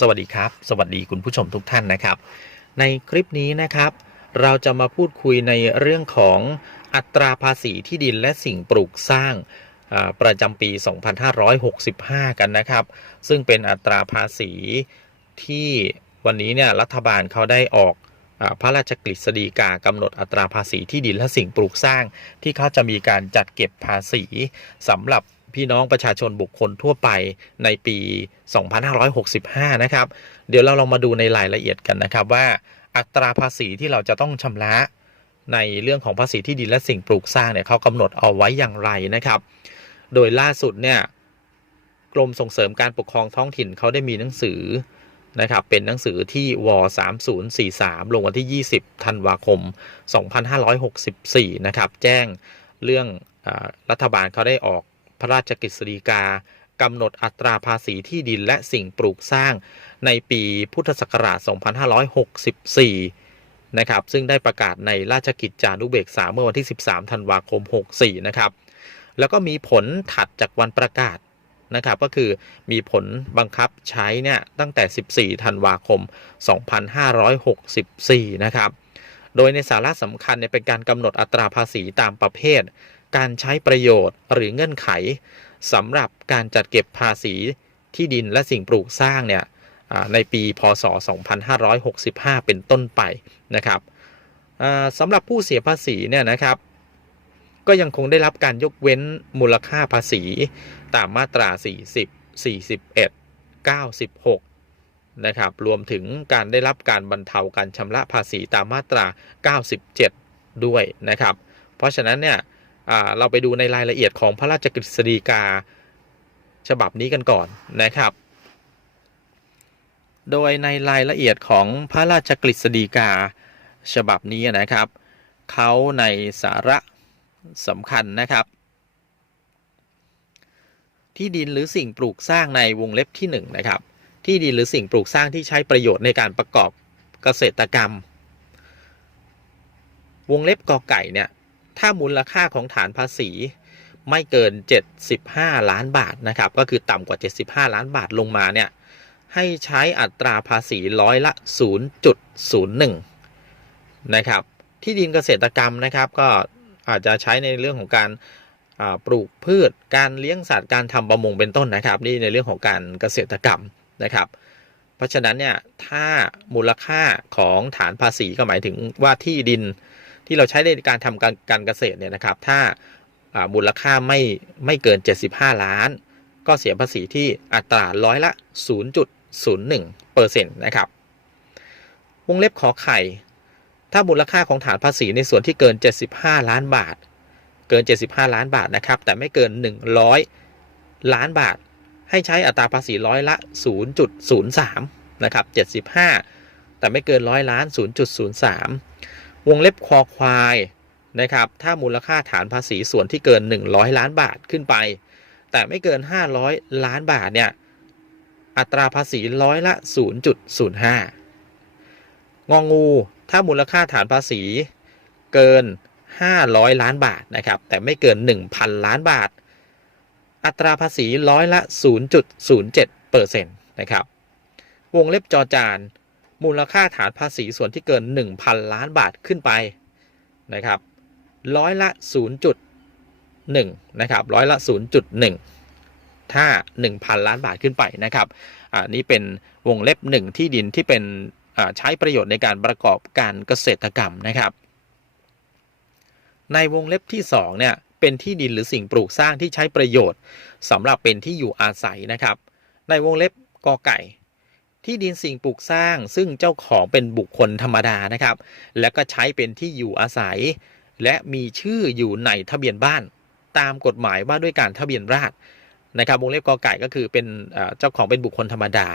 สวัสดีครับ สวัสดีคุณผู้ชมทุกท่านนะครับ ในคลิปนี้นะครับ เราจะมาพูดคุยในเรื่องของอัตราภาษีที่ดินและสิ่งปลูกสร้างประจำปี 2565 กันนะครับ ซึ่งเป็นอัตราภาษีที่วันนี้เนี่ยรัฐบาลเขาได้ออกพระราชกฤษฎีกากำหนดอัตราภาษีที่ดินและสิ่งปลูกสร้าง ที่เขาจะมีการจัดเก็บภาษีสำหรับ พี่น้องประชาชนบุคคลทั่วไปในปี 2565 นะครับ เดี๋ยวเราลองมาดูในรายละเอียดกันนะครับว่าอัตราภาษีที่เราจะต้องชำระในเรื่องของภาษีที่ดินและสิ่งปลูกสร้างเนี่ยเขากำหนดเอาไว้อย่างไรนะครับ โดยล่าสุดเนี่ยกรมส่งเสริมการปกครองท้องถิ่นเขาได้มีหนังสือนะครับเป็นหนังสือที่ว3043 ลงวันที่ 20 ธันวาคม 2564 นะครับ แจ้งเรื่องอรัฐบาลเขาได้ออก พระราชกฤษฎีกากำหนดอัตราภาษีที่ดินและสิ่งปลูกสร้างในปีพุทธศักราช 2564 นะครับ ซึ่งได้ประกาศในราชกิจจานุเบกษาเมื่อวันที่ 13 ธันวาคม 64 นะครับ แล้วก็มีผลถัดจากวันประกาศนะครับ ก็คือมีผลบังคับใช้เนี่ยตั้งแต่ 14 ธันวาคม 2564 นะครับ โดยในสาระสำคัญเนี่ยเป็นการกำหนดอัตราภาษีตามประเภท การใช้ประโยชน์หรือเงื่อนไขสำหรับการจัดเก็บภาษีที่ดินและสิ่งปลูกสร้างเนี่ยในปี พศ 2565 เป็นต้นไปนะครับสำหรับผู้เสียภาษีเนี่ยนะครับก็ยังคงได้รับการยกเว้นมูลค่าภาษีตามมาตรา 40 41 96 นะครับ รวมถึงการได้รับการบรรเทาการชำระภาษีตามมาตรา 97 ด้วยนะครับ เพราะฉะนั้นเนี่ย เราไปดูในรายละเอียดของพระราชกฤษฎีกาฉบับนี้กันก่อนนะครับ โดยในรายละเอียดของพระราชกฤษฎีกาฉบับนี้นะครับเขาในสาระสำคัญนะครับ ที่ดินหรือสิ่งปลูกสร้างในวงเล็บที่1นะครับ ที่ดินหรือสิ่งปลูกสร้างที่ใช้ประโยชน์ในการประกอบเกษตรกรรม วงเล็บกอไก่เนี่ย ถ้ามูลค่าของฐานภาษีไม่เกิน 75 ล้านบาทนะครับ ก็คือต่ำกว่า 75 ล้านบาทลงมาเนี่ย ให้ใช้อัตราภาษีร้อยละ 0.01 นะครับ ที่ดินเกษตรกรรมนะครับก็อาจจะใช้ในเรื่องของการปลูกพืช การเลี้ยงสัตว์ การทำประมงเป็นต้นนะครับ นี่ในเรื่องของการเกษตรกรรมนะครับ เพราะฉะนั้นเนี่ย ถ้ามูลค่าของฐานภาษีก็หมายถึงว่าที่ดิน ที่เราใช้ในการทำการการเกษตรเนี่ยนะครับ ถ้าอ่ามูลค่าไม่ไม่เกิน 75 ล้าน ก็เสียภาษีที่อัตราร้อยละ 0.01เปอร์เซ็นต์นะครับ วงเล็บขอไข่ ถ้ามูลค่าของฐานภาษีในส่วนที่เกิน 75 ล้านบาท เกิน 75 ล้านบาทนะครับ แต่ไม่เกิน 100 ล้านบาท ให้ใช้อัตราภาษีร้อยละ 0.03นะครับ75 แต่ไม่เกินร้อยล้าน 0.03 วงเล็บคอควายนะครับถ้ามูลค่าฐานภาษีส่วนที่เกิน 100 ล้านบาทขึ้นไป แต่ไม่เกิน 500 ล้านบาทเนี่ยอัตราภาษีร้อยละ 0.05 งองู ถ้ามูลค่าฐานภาษีเกิน 500 ล้านบาทนะครับแต่ไม่เกิน 1,000 ล้านบาท อัตราภาษีร้อยละ 0.07เปอร์เซ็นต์นะครับวงเล็บจอจาน มูลค่าฐานภาษีส่วนที่เกิน 1,000 ล้านบาทขึ้นไปนะครับร้อยละ 0.1นะครับร้อยละ 0.1 ถ้า 1,000 ล้านบาทขึ้นไปนะครับอ่านี่เป็นวงเล็บ 1 ที่ดินที่เป็นใช้ประโยชน์ในการประกอบการเกษตรกรรมนะครับ ในวงเล็บที่2เนี่ยเป็นที่ดินหรือสิ่งปลูกสร้างที่ใช้ประโยชน์สำหรับเป็นที่อยู่อาศัยนะครับ ในวงเล็บกอไก่ ที่ดินสิ่งปลูกสร้าง ซึ่งเจ้าของเป็นบุคคลธรรมดานะครับ และก็ใช้เป็นที่อยู่อาศัย และมีชื่ออยู่ในทะเบียนบ้าน ตามกฎหมายว่าด้วยการทะเบียนราษฎรนะครับวงเล็บกอไก่ก็คือเป็นเจ้าของเป็นบุคคลธรรมดา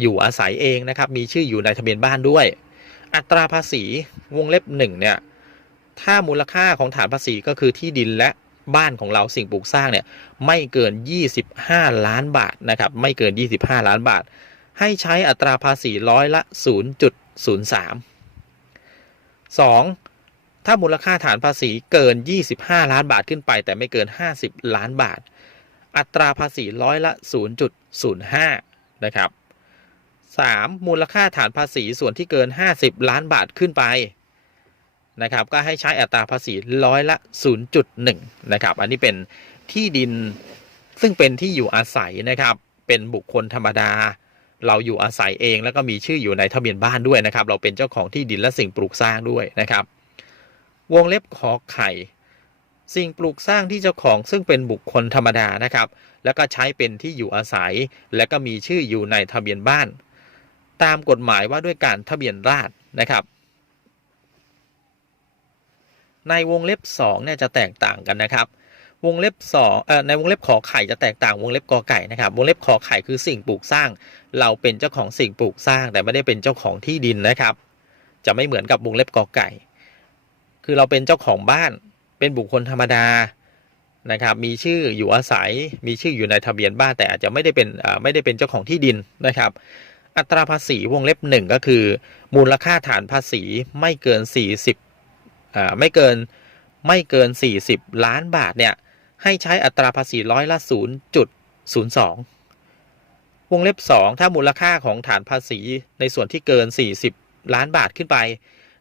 อยู่อาศัยเองนะครับ มีชื่ออยู่ในทะเบียนบ้านด้วย อัตราภาษีวงเล็บหนึ่งเนี่ยถ้ามูลค่าของฐานภาษีก็คือที่ดินและบ้านของเราสิ่งปลูกสร้างเนี่ยไม่เกิน 25 ล้านบาทนะครับ ไม่เกิน 25 ล้านบาท ให้ใช้อัตราภาษีร้อยละ 0.03 2. ถ้ามูลค่าฐานภาษีเกิน 25 ล้านบาทขึ้นไป แต่ไม่เกิน 50 ล้านบาท อัตราภาษีร้อยละ 0.05 นะครับ 3. มูลค่าฐานภาษีส่วนที่เกิน 50 ล้านบาทขึ้นไปนะครับก็ให้ใช้อัตราภาษีร้อยละ 0.1 นะครับ อันนี้เป็นที่ดินซึ่งเป็นที่อยู่อาศัยนะครับ เป็นบุคคลธรรมดา เราอยู่อาศัยเอง แล้วก็มีชื่ออยู่ในทะเบียนบ้านด้วยนะครับ เราเป็นเจ้าของที่ดินและสิ่งปลูกสร้างด้วยนะครับ วงเล็บขอไข่ สิ่งปลูกสร้างที่เจ้าของซึ่งเป็นบุคคลธรรมดานะครับ แล้วก็ใช้เป็นที่อยู่อาศัย และก็มีชื่ออยู่ในทะเบียนบ้าน ตามกฎหมายว่าด้วยการทะเบียนราษนะครับในวงเล็บ2เนี่ยจะแตกต่างกันนะครับ วงเล็บ2เอ่อในวงเล็บขอไข่จะแตกต่างวงเล็บกอไก่นะครับ วงเล็บขอไข่คือสิ่งปลูกสร้าง เราเป็นเจ้าของสิ่งปลูกสร้าง แต่ไม่ได้เป็นเจ้าของที่ดินนะครับ จะไม่เหมือนกับวงเล็บกอไก่ คือเราเป็นเจ้าของบ้าน เป็นบุคคลธรรมดานะครับ มีชื่ออยู่อาศัย มีชื่ออยู่ในทะเบียนบ้านแต่อาจจะไม่ได้เป็นไม่ได้เป็นเจ้าของที่ดินนะครับ อัตราภาษีวงเล็บหนึ่งก็คือ มูลค่าฐานภาษีไม่เกิน 40อ่าไม่เกินไม่เกิน 40 ล้านบาทเนี่ย ให้ใช้อัตราภาษีร้อยละ 0.02 วงเล็บ 2 ถ้ามูลค่าของฐานภาษีในส่วนที่เกิน 40 ล้านบาทขึ้นไป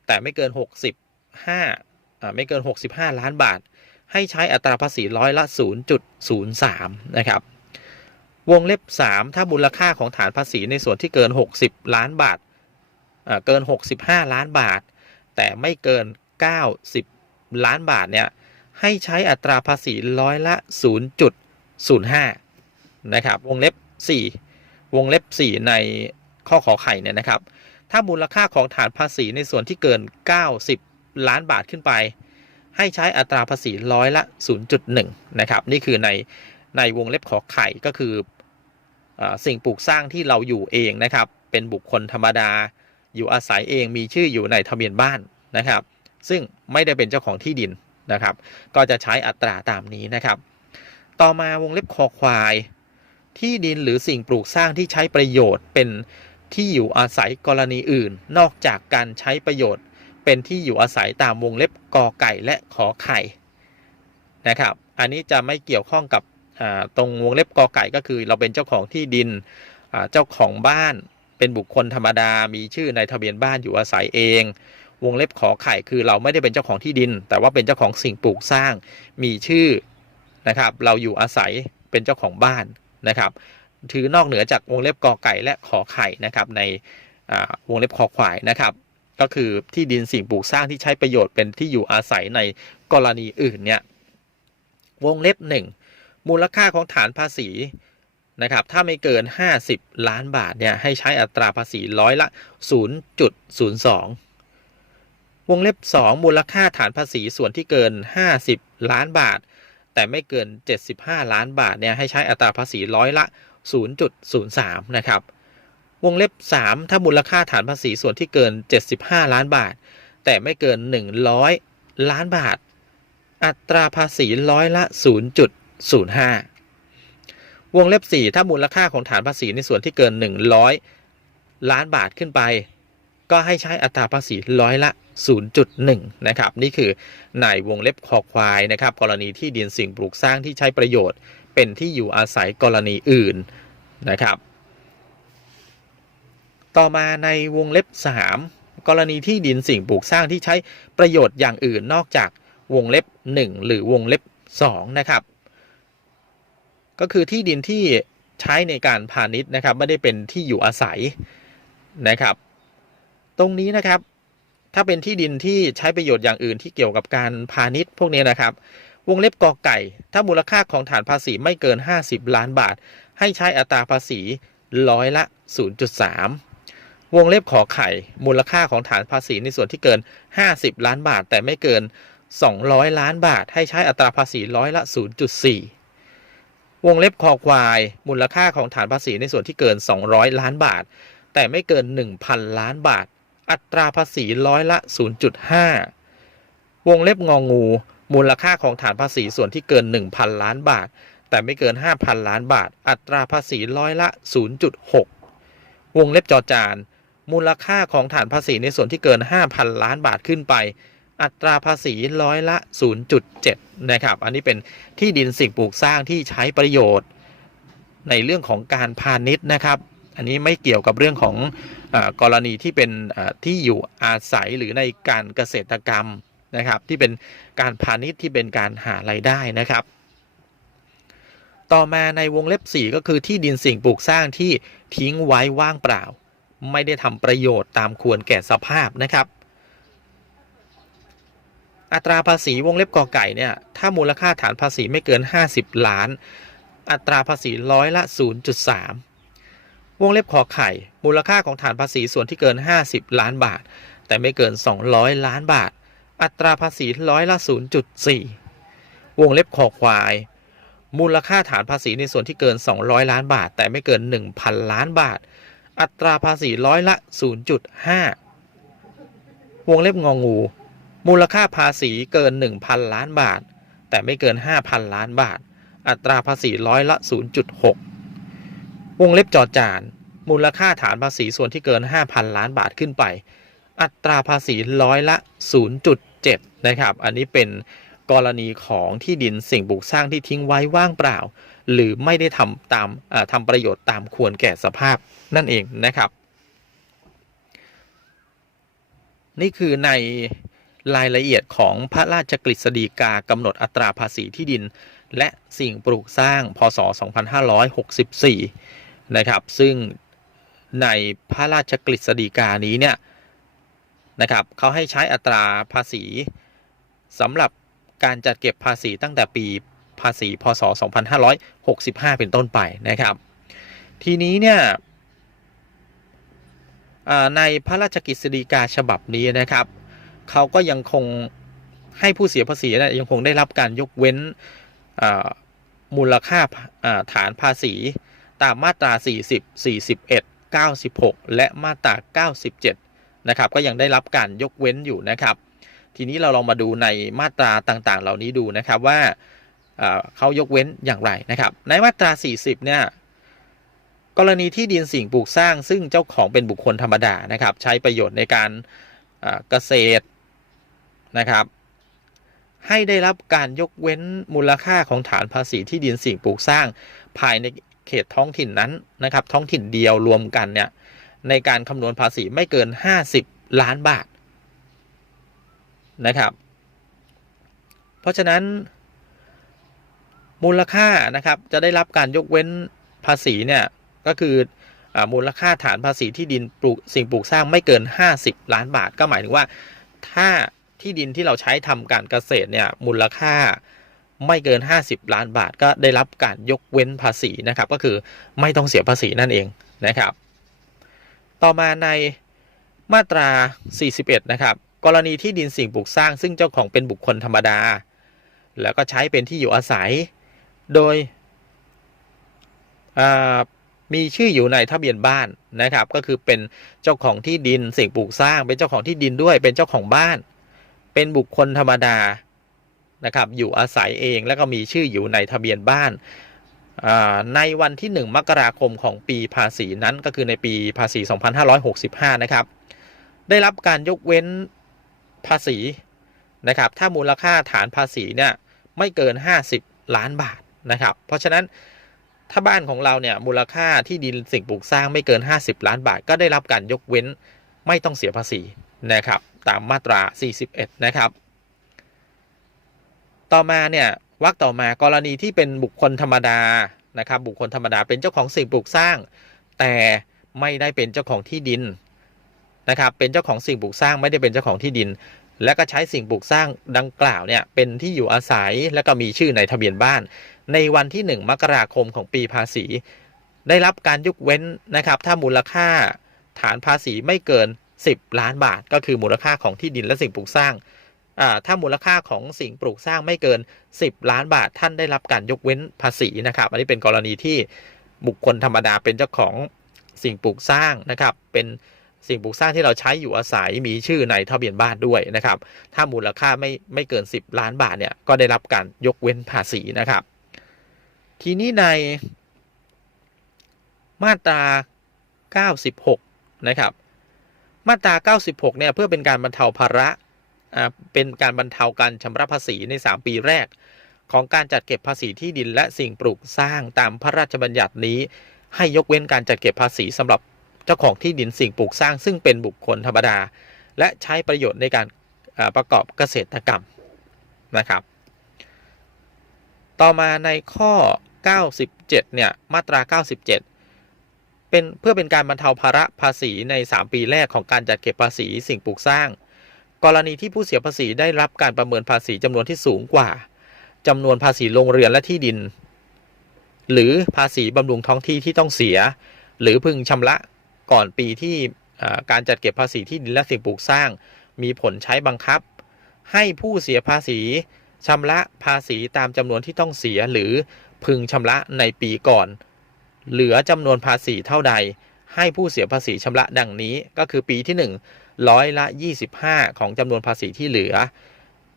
แต่ไม่เกิน 65อ่าไม่เกิน 65 ล้านบาท ให้ใช้อัตราภาษีร้อยละ 0.03 นะครับ วงเล็บ 3 ถ้ามูลค่าของฐานภาษีในส่วนที่เกิน 60 ล้านบาทเกิน 65 ล้านบาท แต่ไม่เกิน 90 ล้านบาทเนี่ย ให้ใช้อัตราภาษีร้อยละ 0.05 นะครับ วงเล็บ 4 วงเล็บ 4 ในข้อขอไข่เนี่ยนะครับ ถ้ามูลค่าของฐานภาษีในส่วนที่เกิน 90 ล้านบาทขึ้นไป ให้ใช้อัตราภาษีร้อยละ 0.1 นะครับ นี่คือในในวงเล็บขอไข่ก็คืออสิ่งปลูกสร้างที่เราอยู่เองนะครับ เป็นบุคคลธรรมดา อยู่อาศัยเองมีชื่ออยู่ในทะเบียนบ้านนะครับ ซึ่งไม่ได้เป็นเจ้าของที่ดิน นะครับ ก็จะใช้อัตราตามนี้นะครับ ต่อมาวงเล็บคอควาย ที่ดินหรือสิ่งปลูกสร้างที่ใช้ประโยชน์เป็นที่อยู่อาศัยกรณีอื่น นอกจากการใช้ประโยชน์ เป็นที่อยู่อาศัยตามวงเล็บกอไก่และขอไข่นะครับ อันนี้จะไม่เกี่ยวข้องกับตรงวงเล็บกอไก่ก็คือ เราเป็นเจ้าของที่ดินเจ้าของบ้านเป็นบุคคลธรรมดา มีชื่อในทะเบียนบ้านอยู่อาศัยเอง วงเล็บขอไข่คือเราไม่ได้เป็นเจ้าของที่ดิน แต่ว่าเป็นเจ้าของสิ่งปลูกสร้าง มีชื่อนะครับ เราอยู่อาศัยเป็นเจ้าของบ้านนะครับ ถือนอกเหนือจากวงเล็บกอไก่และขอไข่นะครับ ในวงเล็บคอควายนะครับ ก็คือที่ดินสิ่งปลูกสร้างที่ใช้ประโยชน์เป็นที่อยู่อาศัยในกรณีอื่นเนี่ยวงเล็บหนึ่งมูลค่าของฐานภาษีนะครับถ้าไม่เกิน 50 ล้านบาทเนี่ยให้ใช้อัตราภาษีร้อยละ 0.02 วงเล็บ 2 มูลค่าฐานภาษีส่วนที่เกิน 50 ล้านบาท แต่ไม่เกิน 75 ล้านบาทเนี่ยให้ใช้อัตราภาษีร้อยละ 0.03 นะครับ วงเล็บ 3 ถ้ามูลค่าฐานภาษีส่วนที่เกิน 75 ล้านบาท แต่ไม่เกิน 100 ล้านบาท อัตราภาษีร้อยละ 0.05 วงเล็บ 4 ถ้ามูลค่าของฐานภาษีในส่วนที่เกิน 100 ล้านบาทขึ้นไป ก็ให้ใช้อัตราภาษีร้อยละ 0.1 นะครับ นี่คือในวงเล็บคอควายนะครับ กรณีที่ดินสิ่งปลูกสร้างที่ใช้ประโยชน์ เป็นที่อยู่อาศัยกรณีอื่นนะครับ ต่อมาในวงเล็บ 3 กรณีที่ดินสิ่งปลูกสร้างที่ใช้ประโยชน์อย่างอื่นนอกจากวงเล็บ 1 หรือวงเล็บ 2 นะครับ ก็คือที่ดินที่ใช้ในการพาณิชย์นะครับ ไม่ได้เป็นที่อยู่อาศัยนะครับ ตรงนี้นะครับ ถ้าเป็นที่ดินที่ใช้ประโยชน์อย่างอื่นที่เกี่ยวกับการพาณิชย์พวกนี้นะครับ วงเล็บกอไก่ ถ้ามูลค่าของฐานภาษีไม่เกิน 50 ล้านบาท ให้ใช้อัตราภาษีร้อยละ 0.3 วงเล็บขอไข่ มูลค่าของฐานภาษีในส่วนที่เกิน 50 ล้านบาท แต่ไม่เกิน 200 ล้านบาท ให้ใช้อัตราภาษีร้อยละ 0.4 วงเล็บคอควาย มูลค่าของฐานภาษีในส่วนที่เกิน 200 ล้านบาท แต่ไม่เกิน 1,000 ล้านบาท อัตราภาษีร้อยละ 0.5 วงเล็บงองู มูลค่าของฐานภาษีส่วนที่เกิน 1,000 ล้านบาท แต่ไม่เกิน 5,000 ล้านบาท อัตราภาษีร้อยละ 0.6 วงเล็บจอจาน มูลค่าของฐานภาษีในส่วนที่เกิน 5,000 ล้านบาทขึ้นไป อัตราภาษีร้อยละ 0.7 นะครับ อันนี้เป็นที่ดินสิ่งปลูกสร้างที่ใช้ประโยชน์ ในเรื่องของการพาณิชย์นะครับ อันนี้ไม่เกี่ยวกับเรื่องของ กรณีที่เป็นที่อยู่อาศัยหรือในการเกษตรกรรมนะครับ ที่เป็นการพาณิชย์ที่เป็นการหารายได้นะครับ ต่อมาในวงเล็บ 4 ก็คือที่ดินสิ่งปลูกสร้างที่ทิ้งไว้ว่างเปล่า ไม่ได้ทำประโยชน์ตามควรแก่สภาพนะครับ อัตราภาษีวงเล็บกอไก่เนี่ยถ้ามูลค่าฐานภาษีไม่เกิน 50 ล้าน อัตราภาษีร้อยละ 0.3 วงเล็บขอไข่ มูลค่าของฐานภาษีส่วนที่เกิน 50 ล้านบาท แต่ไม่เกิน 200 ล้านบาท อัตราภาษีร้อยละ 0.4 วงเล็บขอควาย มูลค่าฐานภาษีในส่วนที่เกิน 200 ล้านบาท แต่ไม่เกิน 1,000 ล้านบาท อัตราภาษีร้อยละ 0.5 วงเล็บงองู มูลค่าภาษีเกิน 1,000 ล้านบาท แต่ไม่เกิน 5,000 ล้านบาท อัตราภาษีร้อยละ 0.6 วงเล็บจอจาน มูลค่าฐานภาษีส่วนที่เกิน 5,000 ล้านบาทขึ้นไป อัตราภาษีร้อยละ 0.7 นะครับ อันนี้เป็นกรณีของที่ดินสิ่งปลูกสร้างที่ทิ้งไว้ว่างเปล่า หรือไม่ได้ทำตามทำประโยชน์ตามควรแก่สภาพนั่นเองนะครับ นี่คือในรายละเอียดของพระราชกฤษฎีกากำหนดอัตราภาษีที่ดิน และสิ่งปลูกสร้าง พศ 2564 นะครับ ซึ่งในพระราชกฤษฎีกานี้เนี่ยนะครับเขาให้ใช้อัตราภาษีสำหรับการจัดเก็บภาษีตั้งแต่ปีภาษีพศ 2565 เป็นต้นไปนะครับ ทีนี้เนี่ยในพระราชกฤษฎีกาฉบับนี้นะครับเขาก็ยังคงให้ผู้เสียภาษีเนะยังคงได้รับการยกเว้นมูลค่าฐานภาษี ตามมาตรา 40 41 96 และมาตรา 97 นะครับ ก็ยังได้รับการยกเว้นอยู่นะครับ ทีนี้เราลองมาดูในมาตราต่างๆ เหล่านี้ดูนะครับว่าเขายกเว้นอย่างไรนะครับ ในมาตรา 40 เนี่ยกรณีที่ดินสิ่งปลูกสร้าง ซึ่งเจ้าของเป็นบุคคลธรรมดานะครับ ใช้ประโยชน์ในการเกษตรนะครับ ให้ได้รับการยกเว้นมูลค่าของฐานภาษีที่ดินสิ่งปลูกสร้างภายใน เขตท้องถิ่นนั้นนะครับ ท้องถิ่นเดียวรวมกันเนี่ยในการคำนวณภาษีไม่เกิน 50 ล้านบาทนะครับ เพราะฉะนั้น มูลค่านะครับจะได้รับการยกเว้นภาษีเนี่ยก็คืออมูลค่าฐานภาษีที่ดินปลูกสิ่งปลูกสร้างไม่เกิน 50 ล้านบาท ก็หมายถึงว่าถ้าที่ดินที่เราใช้ทำการเกษตรเนี่ยมูลค่า ไม่เกิน 50 ล้านบาท ก็ได้รับการยกเว้นภาษีนะครับ ก็คือไม่ต้องเสียภาษีนั่นเองนะครับ ต่อมาในมาตรา 41 นะครับ กรณีที่ดินสิ่งปลูกสร้าง ซึ่งเจ้าของเป็นบุคคลธรรมดา แล้วก็ใช้เป็นที่อยู่อาศัย โดยมีชื่ออยู่ในทะเบียนบ้านนะครับ ก็คือเป็นเจ้าของที่ดินสิ่งปลูกสร้าง เป็นเจ้าของที่ดินด้วย เป็นเจ้าของบ้าน เป็นบุคคลธรรมดา นะครับอยู่อาศัยเองแล้วก็มีชื่ออยู่ในทะเบียนบ้านในวันที่ 1 มกราคมของปีภาษีนั้นก็คือในปีภาษี 2565 นะครับ ได้รับการยกเว้นภาษีนะครับ ถ้ามูลค่าฐานภาษีเนี่ยไม่เกิน 50 ล้านบาทนะครับ เพราะฉะนั้นถ้าบ้านของเราเนี่ยมูลค่าที่ดินสิ่งปลูกสร้างไม่เกิน 50 ล้านบาท ก็ได้รับการยกเว้นไม่ต้องเสียภาษีนะครับ ตามมาตรา 41 นะครับ ต่อมาเนี่ยวรรคต่อมากรณีที่เป็นบุคคลธรรมดานะครับ บุคคลธรรมดาเป็นเจ้าของสิ่งปลูกสร้าง แต่ไม่ได้เป็นเจ้าของที่ดินนะครับเป็นเจ้าของสิ่งปลูกสร้างไม่ได้เป็นเจ้าของที่ดิน และก็ใช้สิ่งปลูกสร้างดังกล่าวเนี่ยเป็นที่อยู่อาศัยและก็มีชื่อในทะเบียนบ้าน ในวันที่ 1 มกราคมของปีภาษี ได้รับการยกเว้นนะครับ ถ้ามูลค่าฐานภาษีไม่เกิน 10 ล้านบาท ก็คือมูลค่าของที่ดินและสิ่งปลูกสร้าง ถ้ามูลค่าของสิ่งปลูกสร้างไม่เกิน 10 ล้านบาทท่านได้รับการยกเว้นภาษีนะครับ อันนี้เป็นกรณีที่บุคคลธรรมดาเป็นเจ้าของสิ่งปลูกสร้างนะครับ เป็นสิ่งปลูกสร้างที่เราใช้อยู่อาศัยมีชื่อในทะเบียนบ้านด้วยนะครับ ถ้ามูลค่าไม่ไม่เกิน 10 ล้านบาทเนี่ยก็ได้รับการยกเว้นภาษีนะครับ ทีนี้ในมาตรา 96 นะครับ มาตรา 96 เนี่ยเพื่อเป็นการบรรเทาภาระ เป็นการบรรเทาการชำระภาษีใน 3 ปีแรก ของการจัดเก็บภาษีที่ดินและสิ่งปลูกสร้างตามพระราชบัญญัตินี้ ให้ยกเว้นการจัดเก็บภาษีสำหรับเจ้าของที่ดินสิ่งปลูกสร้าง ซึ่งเป็นบุคคลธรรมดา และใช้ประโยชน์ในการประกอบเกษตรกรรมนะครับ ต่อมาในข้อ 97 เนี่ย มาตรา 97เป็นเพื่อเป็นการบรรเทาภาระภาษีใน 3 ปีแรกของการจัดเก็บภาษีสิ่งปลูกสร้าง กรณีที่ผู้เสียภาษีได้รับการประเมินภาษีจำนวนที่สูงกว่าจำนวนภาษีโรงเรือนและที่ดิน หรือภาษีบำรุงท้องที่ที่ต้องเสีย หรือพึงชำระก่อนปีที่การจัดเก็บภาษีที่ดินและสิ่งปลูกสร้าง มีผลใช้บังคับ ให้ผู้เสียภาษีชำระภาษีตามจำนวนที่ต้องเสียหรือพึงชำระในปีก่อน เหลือจำนวนภาษีเท่าใด ให้ผู้เสียภาษีชำระดังนี้ก็คือปีที่ 1 ร้อยละ 25 ของจำนวนภาษีที่เหลือ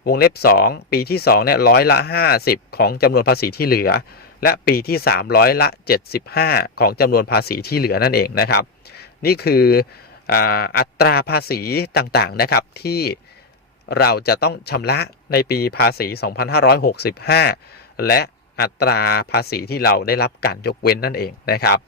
วงเล็บ 2 ปีที่2เนี่ยร้อยละ 50 ของจำนวนภาษีที่เหลือ และปีที่3ร้อยละ 75 ของจำนวนภาษีที่เหลือนั่นเองนะครับ นี่คืออัตราภาษีต่างๆนะครับที่เราจะต้องชำระในปีภาษี 2565 และอัตราภาษีที่เราได้รับการยกเว้นนั่นเองนะครับ